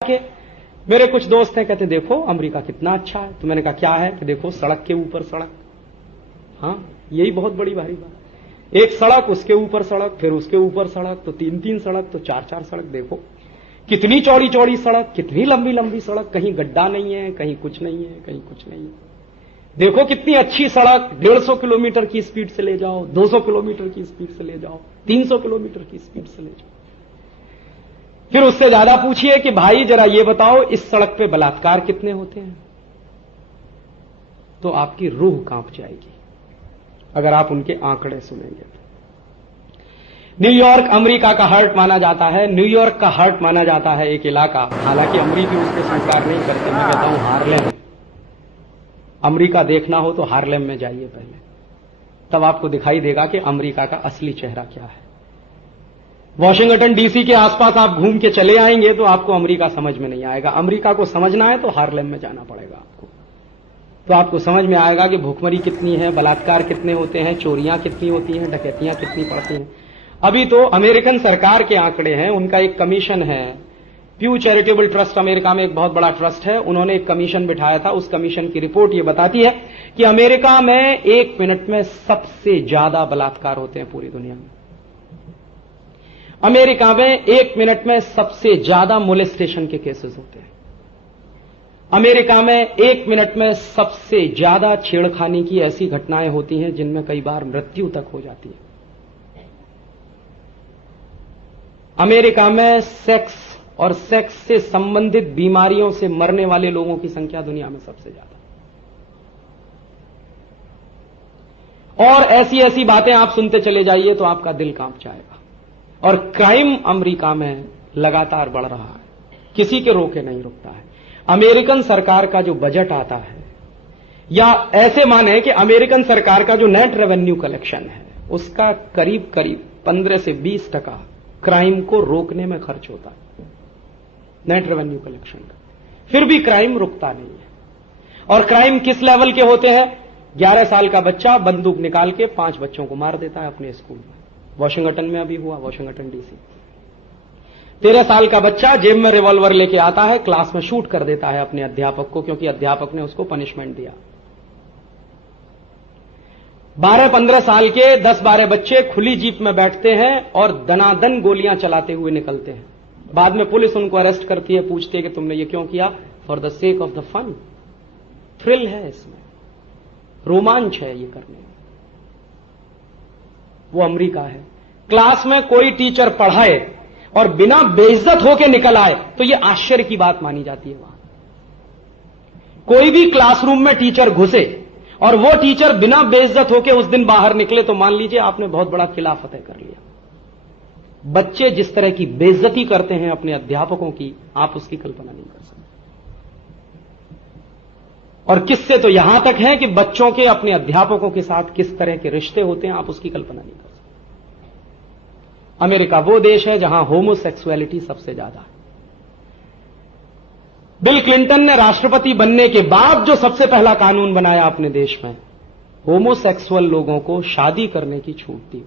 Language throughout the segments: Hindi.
के मेरे कुछ दोस्त हैं, कहते देखो अमेरिका कितना अच्छा है। तो मैंने कहा क्या है? कि देखो सड़क के ऊपर सड़क। हाँ, यही बहुत बड़ी भारी बात। एक सड़क, उसके ऊपर सड़क, फिर उसके ऊपर सड़क, तो 3-3 सड़क, तो 4-4 सड़क। देखो कितनी चौड़ी चौड़ी सड़क, कितनी लंबी लंबी सड़क, कहीं गड्ढा नहीं है, कहीं कुछ नहीं है, कहीं कुछ नहीं है। देखो कितनी अच्छी सड़क, 150 किलोमीटर की स्पीड से ले जाओ, 200 किलोमीटर की स्पीड से ले जाओ, 300 किलोमीटर की स्पीड से ले जाओ। फिर उससे ज्यादा पूछिए कि भाई जरा ये बताओ इस सड़क पे बलात्कार कितने होते हैं, तो आपकी रूह कांप जाएगी अगर आप उनके आंकड़े सुनेंगे तो। न्यूयॉर्क अमेरिका का हार्ट माना जाता है। न्यूयॉर्क का हार्ट माना जाता है एक इलाका, हालांकि अमेरिकी उसको स्वीकार नहीं करते। मैं कहता हूं हार्लेम। अमेरिका देखना हो तो हार्लेम में जाइए पहले, तब आपको दिखाई देगा कि अमेरिका का असली चेहरा क्या है। वॉशिंगटन डीसी के आसपास आप घूम के चले आएंगे तो आपको अमेरिका समझ में नहीं आएगा। अमेरिका को समझना है तो हार्लेम में जाना पड़ेगा आपको, तो आपको समझ में आएगा कि भूखमरी कितनी है, बलात्कार कितने होते हैं, चोरियां कितनी होती हैं, डकैतियां कितनी पड़ती हैं। अभी तो अमेरिकन सरकार के आंकड़े हैं, उनका एक कमीशन है, प्यू चैरिटेबल ट्रस्ट अमेरिका में एक बहुत बड़ा ट्रस्ट है, उन्होंने एक कमीशन बिठाया था। उस कमीशन की रिपोर्ट ये बताती है कि अमेरिका में 1 मिनट में सबसे ज्यादा बलात्कार होते हैं पूरी दुनिया में। अमेरिका में 1 मिनट में सबसे ज्यादा मोलेस्टेशन के केसेस होते हैं। अमेरिका में 1 मिनट में सबसे ज्यादा छेड़खानी की ऐसी घटनाएं होती हैं जिनमें कई बार मृत्यु तक हो जाती है। अमेरिका में सेक्स और सेक्स से संबंधित बीमारियों से मरने वाले लोगों की संख्या दुनिया में सबसे ज्यादा। और ऐसी ऐसी बातें आप सुनते चले जाइए तो आपका दिल कांप जाएगा। और क्राइम अमेरिका में लगातार बढ़ रहा है, किसी के रोके नहीं रुकता है। अमेरिकन सरकार का जो बजट आता है, या ऐसे माने कि अमेरिकन सरकार का जो नेट रेवेन्यू कलेक्शन है, उसका करीब करीब 15 से 20% क्राइम को रोकने में खर्च होता है, नेट रेवेन्यू कलेक्शन का। फिर भी क्राइम रुकता नहीं है। और क्राइम किस लेवल के होते हैं? 11 साल का बच्चा बंदूक निकाल के 5 बच्चों को मार देता है अपने स्कूल में। वॉशिंगटन में अभी हुआ, वॉशिंगटन डीसी। 13 साल का बच्चा जेब में रिवॉल्वर लेके आता है, क्लास में शूट कर देता है अपने अध्यापक को, क्योंकि अध्यापक ने उसको पनिशमेंट दिया। 12-15 साल के 10-12 बच्चे खुली जीप में बैठते हैं और दनादन गोलियां चलाते हुए निकलते हैं। बाद में पुलिस उनको अरेस्ट करती है, पूछती है कि तुमने ये क्यों किया? For the sake of the fun. Thrill है इसमें, रोमांच है ये करने में। वो अमेरिका है। क्लास में कोई टीचर पढ़ाए और बिना बेइज्जत होके निकल आए तो ये आश्चर्य की बात मानी जाती है। वहां कोई भी क्लासरूम में टीचर घुसे और वो टीचर बिना बेइज्जत होके उस दिन बाहर निकले तो मान लीजिए आपने बहुत बड़ा किला फतेह कर लिया। बच्चे जिस तरह की बेइज्जती करते हैं अपने अध्यापकों की, आप उसकी कल्पना नहीं कर सकते। और किससे तो यहां तक है कि बच्चों के अपने अध्यापकों के साथ किस तरह के रिश्ते होते हैं, आप उसकी कल्पना नहीं कर सकते। अमेरिका वो देश है जहां होमोसेक्सुअलिटी सबसे ज्यादा है। बिल क्लिंटन ने राष्ट्रपति बनने के बाद जो सबसे पहला कानून बनाया अपने देश में, होमोसेक्सुअल लोगों को शादी करने की छूट दी।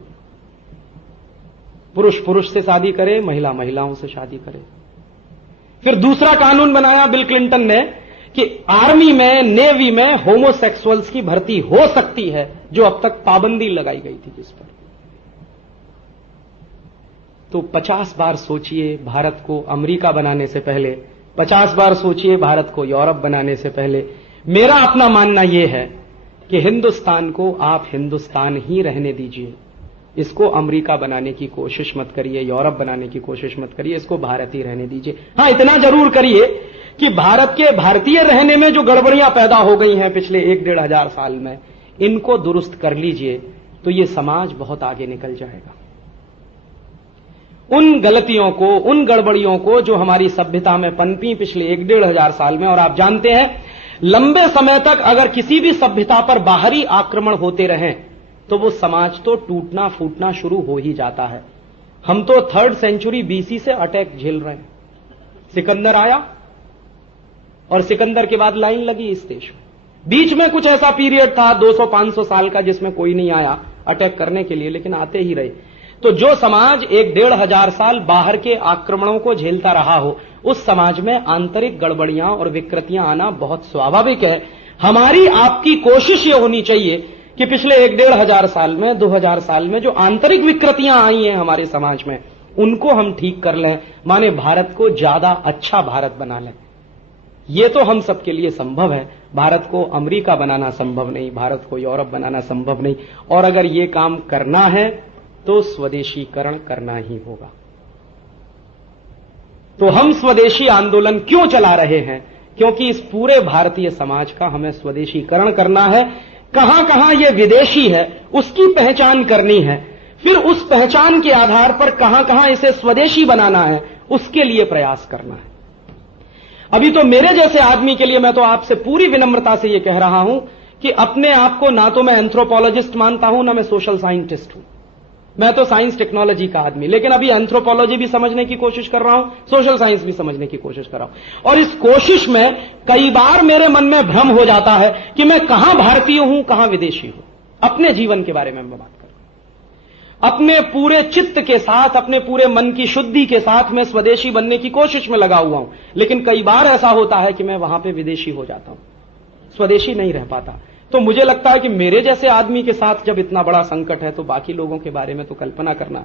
पुरुष पुरुष से शादी करे, महिला महिलाओं से शादी करे। फिर दूसरा कानून बनाया बिल क्लिंटन ने कि आर्मी में, नेवी में होमोसेक्सुअल्स की भर्ती हो सकती है, जो अब तक पाबंदी लगाई गई थी जिस पर। तो 50 बार सोचिए भारत को अमेरिका बनाने से पहले, 50 बार सोचिए भारत को यूरोप बनाने से पहले। मेरा अपना मानना यह है कि हिंदुस्तान को आप हिंदुस्तान ही रहने दीजिए, इसको अमेरिका बनाने की कोशिश मत करिए, यूरोप बनाने की कोशिश मत करिए, इसको भारत ही रहने दीजिए। हां, इतना जरूर करिए कि भारत के भारतीय रहने में जो गड़बड़ियां पैदा हो गई हैं पिछले 1-1.5 हजार साल में, इनको दुरुस्त कर लीजिए तो ये समाज बहुत आगे निकल जाएगा। उन गलतियों को, उन गड़बड़ियों को जो हमारी सभ्यता में पनपी पिछले 1-1.5 हजार साल में, और आप जानते हैं लंबे समय तक अगर किसी भी सभ्यता पर बाहरी आक्रमण होते रहें तो वो समाज तो टूटना फूटना शुरू हो ही जाता है। हम तो 3rd सेंचुरी BC से अटैक झेल रहे हैं। सिकंदर आया और सिकंदर के बाद लाइन लगी इस देश में। बीच में कुछ ऐसा पीरियड था 200-500 साल का जिसमें कोई नहीं आया अटैक करने के लिए, लेकिन आते ही रहे। तो जो समाज 1-1,500 साल बाहर के आक्रमणों को झेलता रहा हो, उस समाज में आंतरिक गड़बड़ियां और विकृतियां आना बहुत स्वाभाविक है। हमारी आपकी कोशिश ये होनी चाहिए कि पिछले 1-1,500 साल में, 2,000 साल में जो आंतरिक विकृतियां आई हैं हमारे समाज में, उनको हम ठीक कर लें, माने भारत को ज्यादा अच्छा भारत बना लें। ये तो हम सबके लिए संभव है। भारत को अमेरिका बनाना संभव नहीं, भारत को यूरोप बनाना संभव नहीं, और अगर ये काम करना है तो स्वदेशीकरण करना ही होगा। तो हम स्वदेशी आंदोलन क्यों चला रहे हैं? क्योंकि इस पूरे भारतीय समाज का हमें स्वदेशीकरण करना है। कहां कहां ये विदेशी है उसकी पहचान करनी है, फिर उस पहचान के आधार पर कहां कहां इसे स्वदेशी बनाना है, उसके लिए प्रयास करना है। अभी तो मेरे जैसे आदमी के लिए मैं तो आपसे पूरी विनम्रता से यह कह रहा हूं कि अपने आप को ना तो मैं एंथ्रोपोलॉजिस्ट मानता हूं, ना मैं सोशल साइंटिस्ट हूं। मैं तो साइंस टेक्नोलॉजी का आदमी, लेकिन अभी एंथ्रोपोलॉजी भी समझने की कोशिश कर रहा हूं, सोशल साइंस भी समझने की कोशिश कर रहा हूं। और इस कोशिश में कई बार मेरे मन में भ्रम हो जाता है कि मैं कहां भारतीय हूं, कहां विदेशी हूं। अपने जीवन के बारे में मैं बात कर रहा हूं। अपने पूरे चित्त के साथ, अपने पूरे मन की शुद्धि के साथ मैं स्वदेशी बनने की कोशिश में लगा हुआ हूं, लेकिन कई बार ऐसा होता है कि मैं वहां पे विदेशी हो जाता हूं, स्वदेशी नहीं रह पाता। तो मुझे लगता है कि मेरे जैसे आदमी के साथ जब इतना बड़ा संकट है, तो बाकी लोगों के बारे में तो कल्पना करना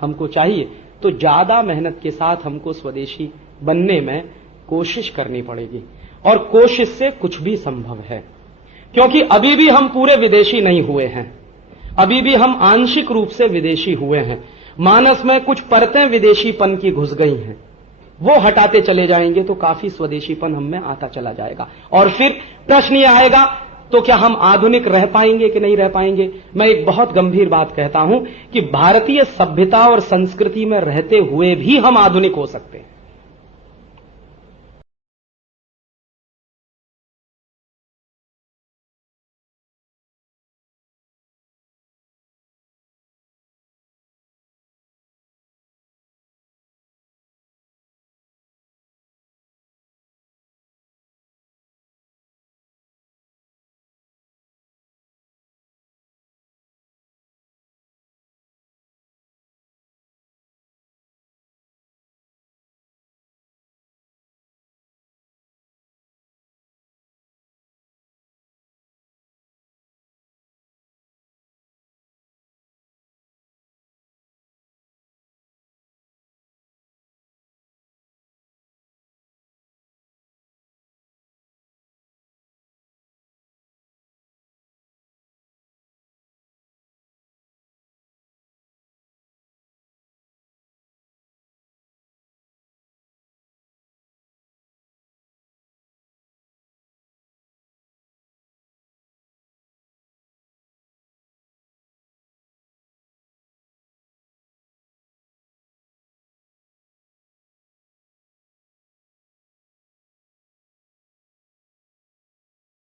हमको चाहिए। तो ज्यादा मेहनत के साथ हमको स्वदेशी बनने में कोशिश करनी पड़ेगी, और कोशिश से कुछ भी संभव है। क्योंकि अभी भी हम पूरे विदेशी नहीं हुए हैं, अभी भी हम आंशिक रूप से विदेशी हुए हैं। मानस में कुछ परतें विदेशीपन की घुस गई हैं, वो हटाते चले जाएंगे तो काफी स्वदेशीपन हम में आता चला जाएगा। और फिर प्रश्न ये आएगा, तो क्या हम आधुनिक रह पाएंगे कि नहीं रह पाएंगे? मैं एक बहुत गंभीर बात कहता हूं कि भारतीय सभ्यता और संस्कृति में रहते हुए भी हम आधुनिक हो सकते हैं।